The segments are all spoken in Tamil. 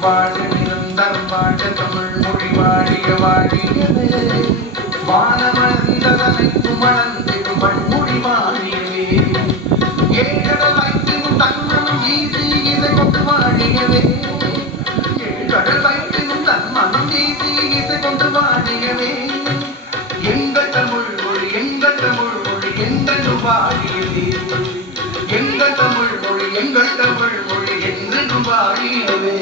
வாழ நிரந்தர் வாழ தமிழ் மொழி வாழிய வாழியது வான வளர்ந்ததனைத்து பண்மொழி வாழியவே ஏகடல் வைத்தினும் தன்மனம் ஈசி இதை கொண்டு வாழியவே ஏகடல் வைத்தினும் தன்மனம் ஈசி இதை கொண்டு வாழியவே எங்கள் தமிழ் மொழி எங்கள் தமிழ் மொழி என்றென்றும் வாழியவே எங்கள் தமிழ் மொழி எங்கள் தமிழ் மொழி என்று வாழியவே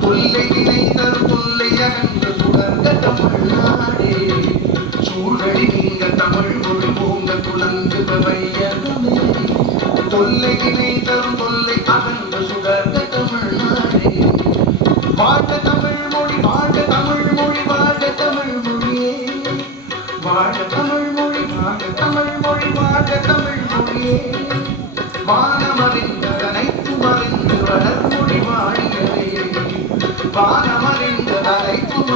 தொல்லை நினைத்தர் தொல்லை அகன்று சூழலி தமிழ்நாடே தமிழ் மொழி உங்கள் குழந்தைக வையகமே தொல்லை நினைத்தர் தொல்லை அகன்ற சுடர்க தமிழ்நாடே வாழ்க தமிழ் மொழி வாழ்க தமிழ் மொழி வாழ்க தமிழ் மொழியே வாழ தமிழ் மொழி வாழ தமிழ் மொழி வாழ தமிழ் மொழியே வானமறிந்த அனைத்து மறைந்து வளர்மொழி வாழியதே வானமறிந்த அனைத்து